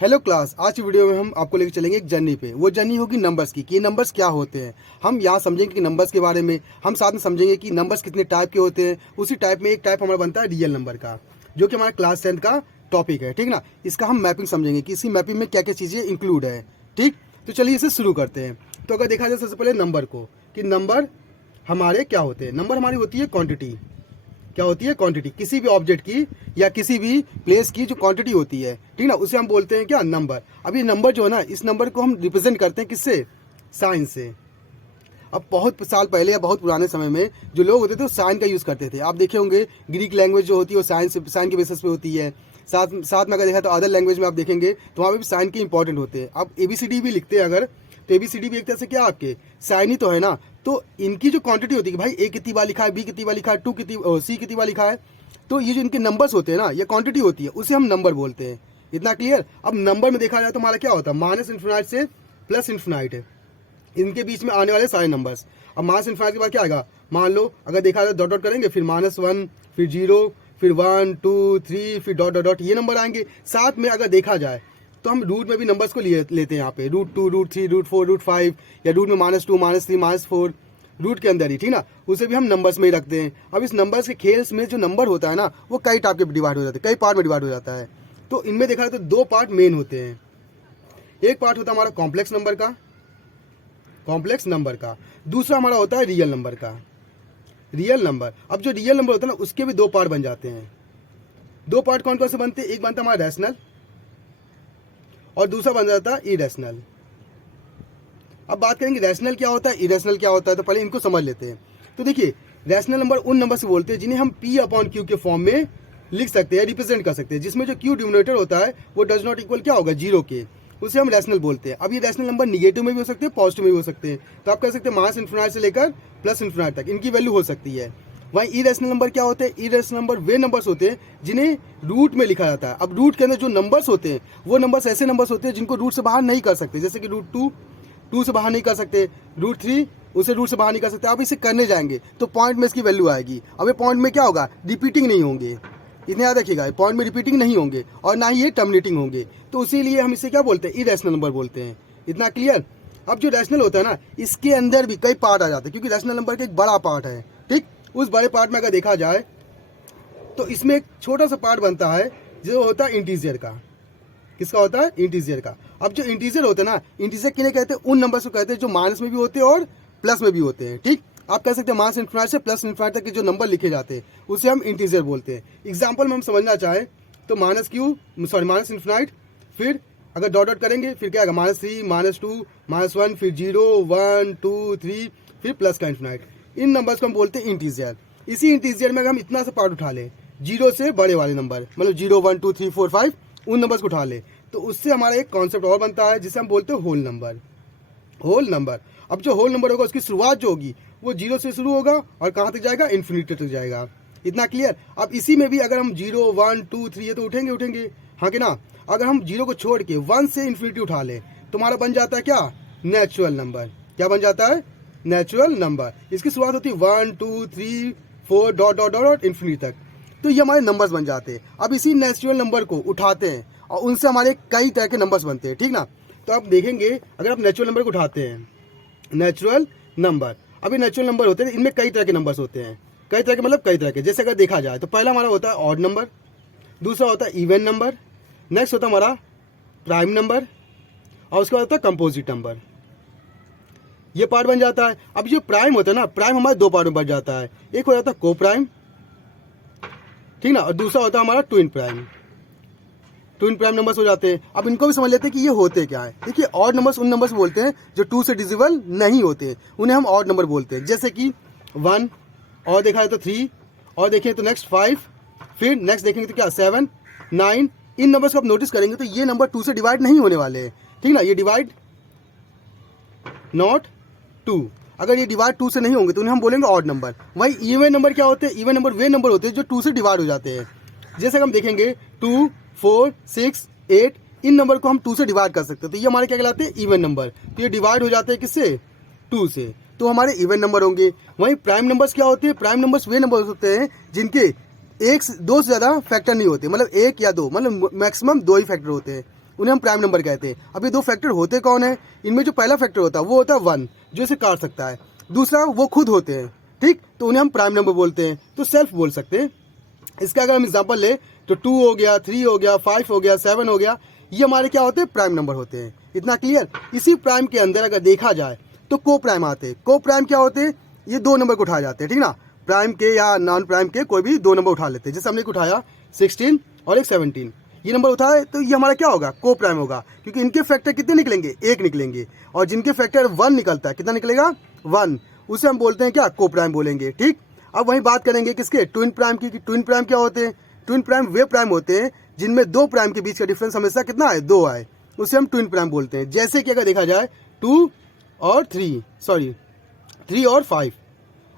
Hello class, आज की video में हम आपको लेकर चलेंगे एक जर्नी पे। वो जर्नी होगी नंबर्स की, कि ये नंबर्स क्या होते हैं। हम यहाँ समझेंगे कि नंबर्स के बारे में, हम साथ में समझेंगे कि नंबर्स कितने टाइप के होते हैं। उसी टाइप में एक टाइप हमारा बनता है रियल नंबर का, जो कि हमारा क्लास 10 का टॉपिक है, ठीक ना। इसका हम मैपिंग समझेंगे कि इसी मैपिंग में क्या क्या चीज़ें इंक्लूड है, ठीक। तो चलिए इसे शुरू करते हैं। तो अगर देखा जाए सबसे पहले नंबर को, कि नंबर हमारे क्या होते हैं। नंबर हमारी होती है क्वांटिटी। क्या होती है? क्वांटिटी। किसी भी ऑब्जेक्ट की या किसी भी प्लेस की जो क्वांटिटी होती है, ठीक ना, उसे हम बोलते हैं क्या? नंबर। अब ये नंबर जो है ना, इस नंबर को हम रिप्रेजेंट करते हैं किससे? साइन से। अब बहुत साल पहले या बहुत पुराने समय में जो लोग होते थे वो साइन का यूज़ करते थे। आप देखे होंगे ग्रीक लैंग्वेज जो होती है वो साइन के बेसिस पे होती है। साथ में अगर देखा तो अदर लैंग्वेज में आप देखेंगे तो वहाँ पे भी साइन के इंपॉर्टेंट होते हैं। अब ABCD भी लिखते हैं अगर, तो ABCD भी एक तरह से क्या आपके साइन ही तो है ना। तो इनकी जो क्वांटिटी होती है कि भाई A कितनी बार लिखा है, B कितनी बार लिखा है, C कितनी बार लिखा है, तो ये जो इनके नंबर्स होते हैं ना, ये क्वांटिटी होती है, उसे हम नंबर बोलते हैं। इतना क्लियर? अब नंबर में देखा जाए तो हमारा क्या होता है? माइनस इन्फिनाइट से प्लस इन्फिनाइट है, इनके बीच में आने वाले सारे नंबर्स। अब माइनस इन्फिनाइट के बाद क्या आएगा? मान लो अगर देखा जाए डॉट डॉट करेंगे, फिर -1, फिर 0, फिर 1 2 3, फिर डॉट डॉट डॉट, ये नंबर आएंगे। साथ में अगर देखा जाए तो हम रूट में भी नंबर्स को लेते हैं यहाँ पे, √2, √3, √4, √5, या रूट में -2, -3, -4, रूट के अंदर ही, ठीक ना, उसे भी हम नंबर्स में ही रखते हैं। अब इस नंबर्स के खेल में जो नंबर होता है ना, वो कई टाइप के डिवाइड हो जाते हैं, कई पार्ट में डिवाइड हो जाता है। तो इनमें देखा जाए तो दो पार्ट मेन होते हैं। एक पार्ट होता है हमारा कॉम्प्लेक्स नंबर का, दूसरा हमारा होता है रियल नंबर का। रियल नंबर, अब जो रियल नंबर होता है ना, उसके भी दो पार्ट बन जाते हैं। दो पार्ट कौन कौन से बनते हैं? एक बनता है हमारा रैशनल और दूसरा बन जाता है इरेशनल। अब बात करेंगे रैशनल क्या होता है, इरेशनल क्या होता है, तो पहले इनको समझ लेते हैं। तो देखिए, रैशनल नंबर उन नंबर से बोलते हैं जिन्हें हम P/Q के फॉर्म में लिख सकते हैं, रिप्रेजेंट कर सकते हैं, जिसमें जो Q डिनोमिनेटर होता है वो डज नॉट इक्वल क्या होगा? 0 के, उसे हम रैशनल बोलते हैं। अब ये रैशनल नंबर निगेटिव में भी हो सकते हैं, पॉजिटिव में भी हो सकते हैं। तो आप कह सकते हैं माइनस इन्फिनाइट से लेकर प्लस इन्फिनाइट तक इनकी वैल्यू हो सकती है। वहीं इरेशनल नंबर क्या होते हैं? इरेशनल नंबर वे नंबर्स होते हैं जिन्हें रूट में लिखा जाता है। अब रूट के अंदर जो नंबर्स होते हैं वो नंबर्स ऐसे नंबर्स होते हैं जिनको रूट से बाहर नहीं कर सकते, जैसे कि √2 से बाहर नहीं कर सकते, √3 उसे रूट से बाहर नहीं कर सकते। आप इसे करने जाएंगे तो पॉइंट में इसकी वैल्यू आएगी। अब ये पॉइंट में क्या होगा? रिपीटिंग नहीं होंगे, इतने याद रखिएगा, पॉइंट में रिपीटिंग नहीं होंगे और ना ही ये टर्मिनेटिंग होंगे। तो इसीलिए हम इसे क्या बोलते हैं? इरेशनल नंबर बोलते हैं। इतना क्लियर? अब जो रैशनल होता है ना, इसके अंदर भी कई पार्ट आ जाते हैं, क्योंकि रैशनल नंबर का एक बड़ा पार्ट है, ठीक। उस बड़े पार्ट में अगर देखा जाए तो इसमें एक छोटा सा पार्ट बनता है जो होता है इंटीजर का। किसका होता है? इंटीजर का। अब जो इंटीजर होते हैं ना, इंटीजर किन्हें कहते हैं? उन नंबर्स को कहते हैं जो माइनस में भी होते हैं और प्लस में भी होते हैं, ठीक। आप कह सकते हैं माइनस इन्फिनाइट से प्लस इन्फिनाइट तक के जो नंबर लिखे जाते हैं उसे हम इंटीजर बोलते हैं। एग्जाम्पल में हम समझना चाहें तो माइनस इन्फिनाइट, फिर अगर डॉट डॉट करेंगे फिर क्या आएगा? -3, -2, -1, फिर 0, 1 2 3, फिर प्लस का इन्फिनाइट। इन नंबर्स को हम बोलते हैं इंटीजर। इसी इंटीजर में अगर हम इतना सा पार्ट उठा लें, 0 से बड़े वाले नंबर, मतलब 0 1 2 3 4 5, उन नंबर्स को उठा ले, तो उससे हमारा एक कॉन्सेप्ट और बनता है जिसे हम बोलते हैं होल नंबर। अब जो होल नंबर होगा उसकी शुरुआत जो होगी वो 0 से शुरू होगा और कहाँ तक जाएगा? इन्फिनिटी तक जाएगा। इतना क्लियर? अब इसी में भी अगर हम 0 1 2 3 ये तो उठेंगे, हाँ कि ना। अगर हम 0 को छोड़ के 1 से इन्फिनिटी उठा ले तो हमारा बन जाता है क्या? Natural number. क्या बन जाता है? Natural number. इसकी शुरुआत होती है 1 2 3 4 डॉट डॉट डॉट इन्फिनिटी तक। तो ये हमारे नंबर्स बन जाते हैं। अब इसी नेचुरल नंबर को उठाते हैं और उनसे हमारे कई तरह के नंबर्स बनते हैं, ठीक ना। तो आप देखेंगे अगर आप नेचुरल नंबर को उठाते हैं, नेचुरल नंबर, अभी नेचुरल नंबर होते हैं, इनमें कई तरह के नंबर्स होते हैं। कई तरह के मतलब कई तरह के, जैसे अगर देखा जाए तो पहला हमारा होता है ऑड नंबर, दूसरा होता है इवन नंबर, नेक्स्ट होता है हमारा प्राइम नंबर, और उसके बाद होता है कंपोजिट नंबर। ये पार्ट बन जाता है। अब जो प्राइम होता है ना, प्राइम हमारे दो पार्ट में बन जाता है। एक हो जाता है को प्राइम, ठीक ना, और दूसरा होता है हमारा ट्विन प्राइम नंबर्स हो जाते हैं। अब इनको भी समझ लेते हैं कि ये होते क्या है। देखिए, ऑड नंबर्स उन नंबर्स बोलते हैं जो 2 से डिविजिबल नहीं होते, उन्हें हम ऑड नंबर बोलते हैं। जैसे कि 1, और देखा जाए तो 3, और देखें तो नेक्स्ट 5, फिर नेक्स्ट देखेंगे तो क्या 7 9। इन नंबर्स को आप नोटिस करेंगे तो ये नंबर 2 से डिवाइड नहीं होने वाले हैं, ठीक ना। ये डिवाइड नॉट 2, अगर ये डिवाइड 2 से नहीं होंगे तो उन्हें हम बोलेंगे ऑड नंबर। वही इवन नंबर क्या होते हैं? इवन नंबर वे नंबर होते हैं जो 2 से डिवाइड हो जाते हैं। जैसे हम देखेंगे 2 4 6 8, इन नंबर को हम 2 से डिवाइड कर सकते हैं, तो ये हमारे क्या कहलाते हैं? Even number. तो ये डिवाइड हो जाते हैं किससे? 2 से, तो हमारे इवन नंबर होंगे। वहीं प्राइम नंबर्स क्या होते हैं? प्राइम नंबर्स वे नंबर्स होते हैं जिनके दो से ज़्यादा फैक्टर नहीं होते, मतलब एक या दो, मतलब मैक्सिमम दो ही फैक्टर होते हैं, उन्हें हम प्राइम नंबर कहते हैं। अब ये दो फैक्टर होते कौन है? इनमें जो पहला फैक्टर होता है वो होता है 1, जो इसे काट सकता है। दूसरा वो खुद होते हैं, ठीक, तो उन्हें हम प्राइम नंबर बोलते हैं, तो सेल्फ बोल सकते हैं। इसका अगर हम एग्जांपल ले तो 2 हो गया, 3 हो गया, 5 हो गया, 7 हो गया, ये हमारे क्या होते हैं? प्राइम नंबर होते हैं। इतना क्लियर? इसी प्राइम के अंदर अगर देखा जाए तो को प्राइम आते हैं। को प्राइम क्या होते हैं? ये दो नंबर को उठाए जाते हैं, ठीक ना, प्राइम के या नॉन प्राइम के कोई भी दो नंबर उठा लेते हैं। जैसे हमने उठाया 16 और एक 17, ये नंबर उठाए तो ये हमारा क्या होगा? को प्राइम होगा, क्योंकि इनके फैक्टर कितने निकलेंगे? 1 निकलेंगे, और जिनके फैक्टर 1 निकलता है, कितना निकलेगा? 1, उसे हम बोलते हैं क्या? को प्राइम बोलेंगे, ठीक। अब वहीं बात करेंगे किसके? ट्विन प्राइम की। ट्विन प्राइम क्या होते हैं? ट्विन प्राइम वे प्राइम होते हैं जिनमें दो प्राइम के बीच का डिफरेंस हमेशा कितना है? 2 आए, उसे हम ट्विन प्राइम बोलते हैं। जैसे कि अगर देखा जाए 3 और 5,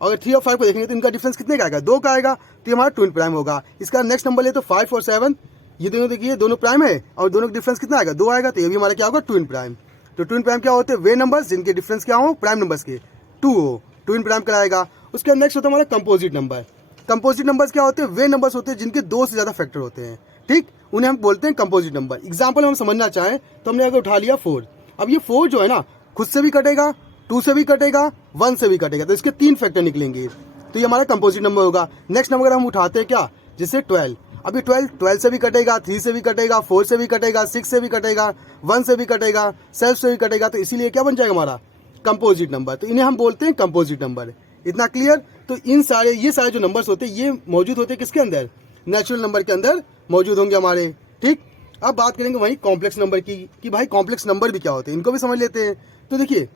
अगर 3 और 5 को देखेंगे तो इनका डिफरेंस कितने का आएगा? 2 का आएगा, तो ये हमारा ट्विन प्राइम होगा। इसका नेक्स्ट नंबर ले तो 5 और 7, ये दोनों देखिए दोनों प्राइम है, और दोनों का डिफरेंस कितना आएगा? 2 आएगा, तो ये भी हमारा क्या होगा? Twin prime. तो ट्विन प्राइम क्या होते हैं? वे नंबर्स जिनके डिफरेंस क्या हो? प्राइम नंबर्स के 2 हो, ट्विन प्राइम कहलाएगा। उसके नेक्स्ट होता है हमारा कंपोजिट नंबर। कंपोजिट नंबर्स क्या होते हैं? वे नंबर्स होते हैं जिनके 2 से ज़्यादा फैक्टर होते हैं, ठीक, उन्हें हम बोलते हैं कंपोजिट नंबर। एग्जाम्पल हम समझना चाहें तो हमने अगर उठा लिया 4, अब ये 4 जो है ना, खुद से भी कटेगा, 2 से भी कटेगा, 1 से भी कटेगा, तो इसके 3 फैक्टर निकलेंगे, तो ये हमारा कंपोजिट नंबर होगा। नेक्स्ट नंबर हम उठाते हैं क्या? जैसे 12, अब ये 12 से भी कटेगा, 3 से भी कटेगा, 4 से भी कटेगा, 6 से भी कटेगा, 1 से भी कटेगा, सेल्फ से भी कटेगा, तो इसीलिए क्या बन जाएगा हमारा? Composite number. तो इन्हें हम बोलते हैं कंपोजिट नंबर। इतना क्लियर? तो ये सारे जो नंबर्स होते हैं ये मौजूद होते हैं किसके अंदर? नेचुरल नंबर के अंदर मौजूद होंगे हमारे, ठीक। अब बात करेंगे वही कॉम्प्लेक्स नंबर की, कि भाई कॉम्प्लेक्स नंबर भी क्या होते हैं, इनको भी समझ लेते हैं। तो देखिए,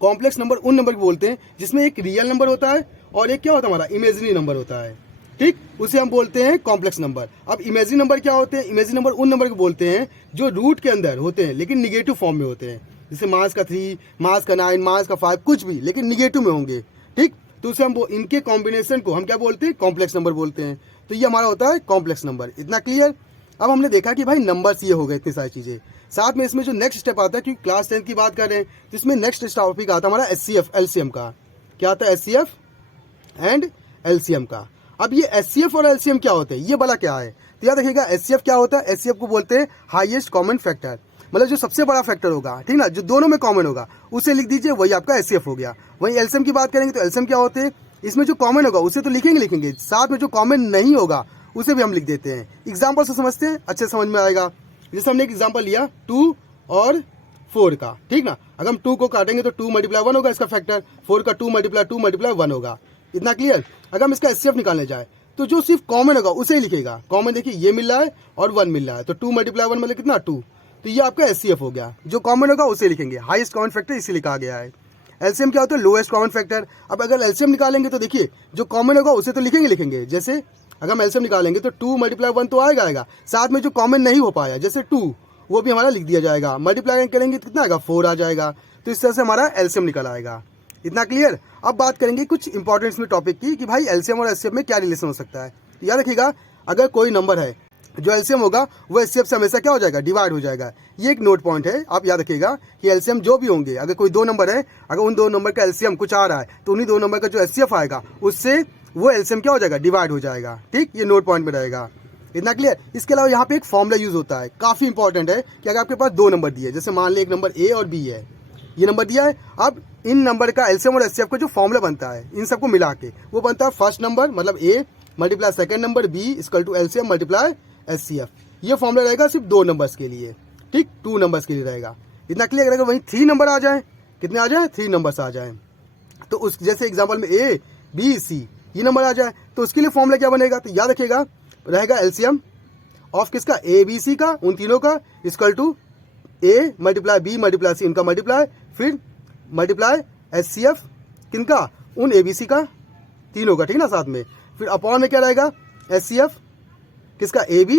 कॉम्प्लेक्स नंबर उन नंबर को बोलते हैं जिसमें एक रियल नंबर होता है और एक क्या होता है? हमारा इमेजिनरी नंबर होता है, ठीक, उसे हम बोलते हैं कॉम्प्लेक्स नंबर। अब इमेजिनरी नंबर क्या होते हैं? इमेजिनरी नंबर उन नंबर को बोलते हैं जो रूट के अंदर होते हैं लेकिन निगेटिव फॉर्म में होते हैं, जैसे मास का 3, मास का 9, मास का 5, कुछ भी लेकिन निगेटिव में होंगे, ठीक, तो उसे हम इनके कॉम्बिनेशन को हम क्या बोलते हैं? कॉम्प्लेक्स नंबर बोलते हैं। तो ये हमारा होता है कॉम्प्लेक्स नंबर। इतना क्लियर? अब हमने देखा कि भाई नंबर्स ये हो गए, इतनी सारी चीज़ें। साथ में इसमें जो नेक्स्ट स्टेप आता है, क्योंकि क्लास 10 की बात कर रहे हैं, तो इसमें नेक्स्ट टॉपिक आता है हमारा HCF LCM का। क्या आता है? HCF एंड LCM का। अब ये HCF और LCM क्या होते हैं, ये वाला क्या है? तो याद रखिएगा, HCF क्या होता है? HCF को बोलते हैं हाईएस्ट कॉमन फैक्टर, मतलब जो सबसे बड़ा फैक्टर होगा, ठीक ना, जो दोनों में कॉमन होगा उसे लिख दीजिए, वही आपका HCF हो गया। वहीं LCM की बात करेंगे तो LCM क्या होते हैं? इसमें जो कॉमन होगा उसे तो लिखेंगे, साथ में जो कॉमन नहीं होगा उसे भी हम लिख देते हैं। एग्जाम्पल से समझते हैं, अच्छे समझ में आएगा। जैसे हमने एक एग्जाम्पल लिया 2 और 4 का, ठीक ना, अगर हम 2 को काटेंगे तो 2 × 1 होगा इसका फैक्टर, 4 का 2 × 1 होगा। इतना क्लियर? अगर हम इसका HCF निकालने जाए तो जो सिर्फ कॉमन होगा उसे ही लिखेगा। कॉमन देखिए ये मिल रहा है और 1 मिल रहा है, तो 2 × 1 मतलब कितना? 2, तो ये आपका HCF हो गया। जो कॉमन होगा उसे लिखेंगे, हाईएस्ट कॉमन फैक्टर इसे लिखा गया है। LCM क्या होता है? Lowest common factor. अब अगर LCM निकालेंगे तो देखिए जो कॉमन होगा उसे तो लिखेंगे, जैसे अगर हम LCM निकालेंगे तो 2 × 1 तो आएगा, साथ में जो कॉमन नहीं हो पाया जैसे 2, वो भी हमारा लिख दिया जाएगा। मल्टीप्लाई करेंगे तो कितना आएगा? 4 आ जाएगा। तो इस तरह से हमारा LCM निकल आएगा। इतना क्लियर? अब बात करेंगे कुछ इंपॉर्टेंट इसमें टॉपिक की, कि भाई LCM और HCF में क्या रिलेशन हो सकता है। तो याद रखिएगा, अगर कोई नंबर है जो LCM होगा वो HCF से हमेशा क्या हो जाएगा? डिवाइड हो जाएगा। ये एक नोट पॉइंट है, आप याद रखिएगा कि LCM जो भी होंगे, अगर कोई 2 नंबर है, अगर उन 2 नंबर का LCM कुछ आ रहा है तो उन्हीं 2 नंबर का जो HCF आएगा उससे वो LCM क्या हो जाएगा? डिवाइड हो जाएगा, ठीक, ये नोट पॉइंट में रहेगा। इतना क्लियर? इसके अलावा यहाँ पे एक फॉर्मूला यूज होता है, काफी इंपॉर्टेंट है, कि अगर आपके पास 2 नंबर दिए, जैसे मान लिया एक नंबर A और B है, ये नंबर दिया है, अब इन नंबर का LCM और HCF का जो फॉर्मूला बनता है इन सबको मिला के वो बनता है फर्स्ट नंबर मतलब A multiply second number B = LCM multiply HCF। ये फॉर्मूला रहेगा सिर्फ 2 नंबर्स के लिए, ठीक, 2 नंबर्स के लिए रहेगा। इतना क्लियर? अगर वहीं 3 नंबर आ जाए, कितने आ जाए? 3 नंबर्स आ जाए, तो उस जैसे एग्जाम्पल में A B C ये नंबर आ जाए तो उसके लिए फॉर्मूला क्या बनेगा? तो याद रखिएगा, रहेगा LCM ऑफ किसका? A B C का, उन तीनों का, = A multiply B multiply C उनका मल्टीप्लाई, फिर मल्टीप्लाई HCF किनका? उन ABC का, तीनों का, ठीक ना, साथ में, फिर अपॉन में क्या रहेगा? HCF किसका? AB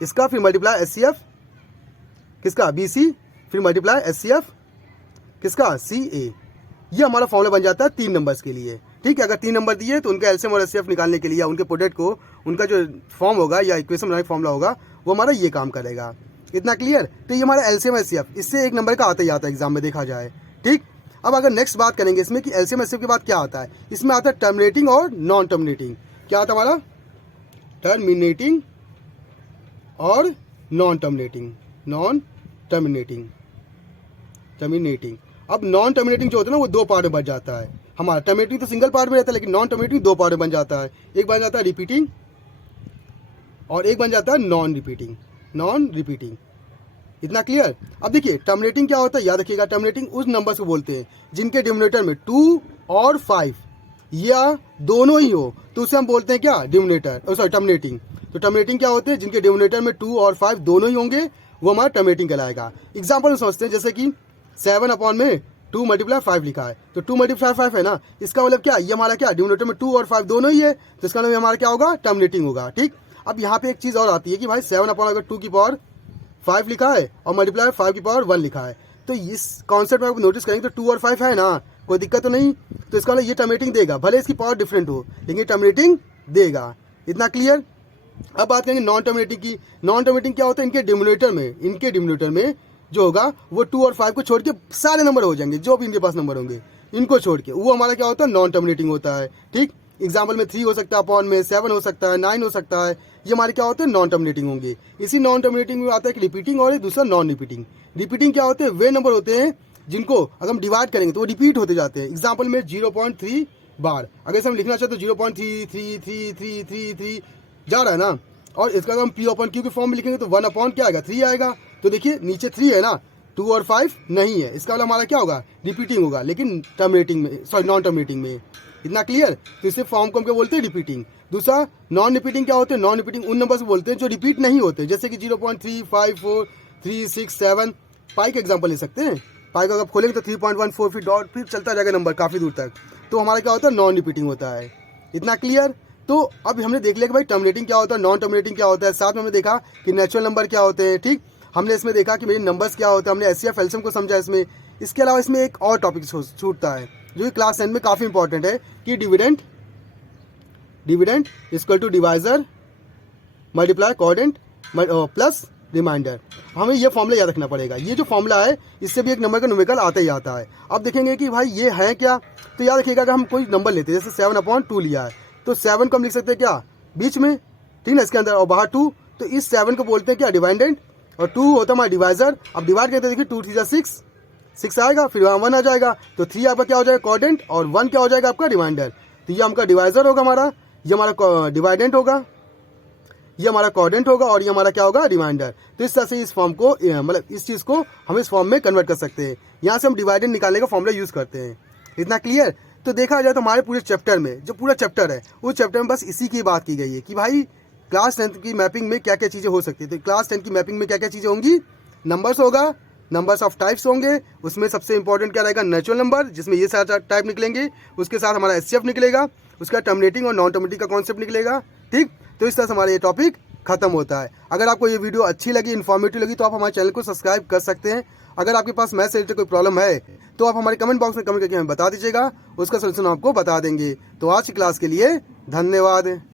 इसका, फिर मल्टीप्लाई HCF किसका? BC, फिर मल्टीप्लाई HCF किसका? CA। ये हमारा फॉर्मूला बन जाता है 3 नंबर्स के लिए, ठीक है। अगर 3 नंबर दिए तो उनका LCM और HCF निकालने के लिए या उनके प्रोडक्ट को, उनका जो फॉर्म होगा या इक्वेशन बनाने फॉर्मूला होगा वो हमारा ये काम करेगा। इतना क्लियर? तो ये हमारा LCM HCF इससे एक नंबर का आता ही आता है एग्जाम में देखा जाए, ठीक। अब अगर नेक्स्ट बात करेंगे इसमें कि LCM HCF के बाद क्या आता है, इसमें आता है टर्मिनेटिंग और नॉन टर्मिनेटिंग। क्या आता है हमारा? टर्मिनेटिंग और non terminating. Non terminating, terminating. अब नॉन टर्मिनेटिंग जो होता है ना वो दो पार्ट में बन जाता है। हमारा टर्मिनेटिंग तो सिंगल पार्ट में रहता है, लेकिन नॉन टर्मिनेटिंग दो पार्ट में बन जाता है। एक बन जाता है रिपीटिंग और एक बन जाता है नॉन रिपीटिंग। नॉन रिपीटिंग, इतना क्लियर। अब देखिए टर्मिनेटिंग क्या होता है, याद रखिएगा, टर्मिनेटिंग उस नंबर को बोलते हैं जिनके डिनोमिनेटर में 2 और 5 या दोनों ही हो, तो उसे हम बोलते हैं क्या, डिनोमिनेटर, सॉरी टर्मिनेटिंग। तो टर्मिनेटिंग क्या होते हैं, जिनके डिनोमिनेटर में 2 और 5 दोनों ही होंगे, वो हमारा टर्मिनेटिंग कहलाएगा। एग्जाम्पल में समझते हैं, जैसे कि 7 अपॉन में 2 मल्टीप्लाई 5 लिखा है, तो 2 मल्टीप्लाई 5 है ना, इसका मतलब क्या, ये हमारा क्या, डिनोमिनेटर में 2 और 5 दोनों ही है, तो इसका मतलब हमारा क्या होगा, टर्मिनेटिंग होगा। ठीक, अब यहाँ पे एक चीज़ और आती है कि भाई 7 अपॉन अगर 2 की पावर 5 लिखा है और मल्टीप्लाई 5 की पावर 1 लिखा है, तो इस कॉन्सेप्ट में आप नोटिस करेंगे तो 2 और 5 है ना, कोई दिक्कत तो नहीं, तो इसका मतलब ये टर्मिनेटिंग देगा, भले इसकी पावर डिफरेंट हो लेकिन टर्मिनेटिंग देगा। इतना क्लियर। अब बात करेंगे नॉन टर्मिनेटिंग की। नॉन टर्मिनेटिंग क्या होता है, इनके डिनोमिनेटर में जो होगा वो 2 और 5 को छोड़ के सारे नंबर हो जाएंगे, जो भी इनके पास नंबर होंगे इनको छोड़ के, वो हमारा क्या होता है, नॉन टर्मिनेटिंग होता है। ठीक, एग्जाम्पल में 3 हो सकता है, अपॉन में 7 हो सकता है, 9 हो सकता है, ये हमारे क्या होते हैं, नॉन टर्मिनेटिंग होंगे। इसी नॉन टर्मिनेटिंग में आता है कि रिपीटिंग और दूसरा नॉन रिपीटिंग। रिपीटिंग क्या होते हैं, वे नंबर होते हैं जिनको अगर हम डिवाइड करेंगे तो वो रिपीट होते जाते हैं। एग्जाम्पल में 0.3 बार, अगर इसे हम लिखना चाहते तो 0.333333 जा रहा है ना, और इसका अगर हम P अपॉन Q के फॉर्म में लिखेंगे तो 1 अपॉन क्या आएगा, 3 आएगा। तो देखिए नीचे 3 है ना, 2 और 5 नहीं है, इसका मतलब हमारा क्या होगा, रिपीटिंग होगा, लेकिन टर्मिनेटिंग में, सॉरी नॉन टर्मिनेटिंग में। इतना क्लियर। तो इसे फॉर्म को हम क्या बोलते हैं, रिपीटिंग। दूसरा नॉन रिपीटिंग क्या होते हैं, नॉन रिपीटिंग उन नंबर को बोलते हैं जो रिपीट नहीं होते, जैसे कि 0.35436 पाई का एग्जाम्पल ले सकते हैं। पाई का अगर खोलेंगे तो 3.14 फिर डॉट फिर चलता जाएगा नंबर काफ़ी दूर तक, तो हमारा क्या होता है, नॉन रिपीटिंग होता है। इतना क्लियर। तो अब हमने देख लिया कि भाई टर्मिनेटिंग क्या होता है, नॉन टर्मिनेटिंग क्या होता है, साथ में हमने देखा कि नेचुरल नंबर क्या होते हैं। ठीक, हमने इसमें देखा कि मेरे नंबर्स क्या होते हैं, हमने एचसीएफ एलसीएम को समझा इसमें। इसके अलावा इसमें एक और टॉपिक छूटता है जो कि क्लास 10 में काफ़ी इंपॉर्टेंट है, कि dividend equal to divisor multiply coordinate plus remainder. हमें ये फॉर्मूला याद रखना पड़ेगा। ये जो फॉर्मूला है इससे भी एक नंबर का न्यूमेरिकल आता ही आता है। अब देखेंगे कि भाई ये है क्या, तो याद रखिएगा अगर हम कोई नंबर लेते हैं, जैसे 7/2 लिया है, तो 7 को हम लिख सकते हैं क्या, बीच में, ठीक है, इसके अंदर और बाहर 2, तो इस 7 को बोलते हैं क्या, डिवाइडेंड, और 2 होता है हमारा डिवाइजर। अब डिवाइड करते हैं, देखिए 2 3 6 आएगा, फिर वहाँ 1 आ जाएगा, तो 3 आपका क्या हो जाएगा, कोऑर्डिनेट, और 1 क्या हो जाएगा आपका, रिमाइंडर। तो ये आपका डिवाइजर होगा हमारा, ये हमारा डिवाइडेंट होगा, ये हमारा कोऑर्डिनेट होगा, और ये हमारा क्या होगा, रिमाइंडर। तो इस तरह से इस फॉर्म को, मतलब इस चीज़ को हम इस फॉर्म में कन्वर्ट कर सकते हैं। यहाँ से हम डिवाइडेंड निकालने का फॉर्मूला यूज़ करते हैं। इतना क्लियर। तो देखा जाए तो हमारे पूरे चैप्टर में, जो पूरा चैप्टर है उस चैप्टर में बस इसी की बात की गई है कि भाई क्लास 10 की मैपिंग में क्या क्या चीज़ें हो सकती है। तो क्लास 10 की मैपिंग में क्या क्या चीज़ें होंगी, नंबर्स होगा, नंबर्स ऑफ टाइप्स होंगे, उसमें सबसे इंपॉर्टेंट क्या रहेगा, नेचुरल नंबर, जिसमें ये सारा टाइप निकलेंगे, उसके साथ हमारा एचसीएफ निकलेगा, उसका टर्मिनेटिंग और नॉन टर्मिनेटिंग का कॉन्सेप्ट निकलेगा। ठीक, तो इस तरह से हमारा ये टॉपिक खत्म होता है। अगर आपको ये वीडियो अच्छी लगी, इन्फॉर्मेटिव लगी, तो आप हमारे चैनल को सब्सक्राइब कर सकते हैं। अगर आपके पास मैथ्स से रिलेटेड कोई प्रॉब्लम है तो आप हमारे कमेंट बॉक्स में कमेंट करके हमें बता दीजिएगा, उसका सोल्यूशन आपको बता देंगे। तो आज की क्लास के लिए धन्यवाद।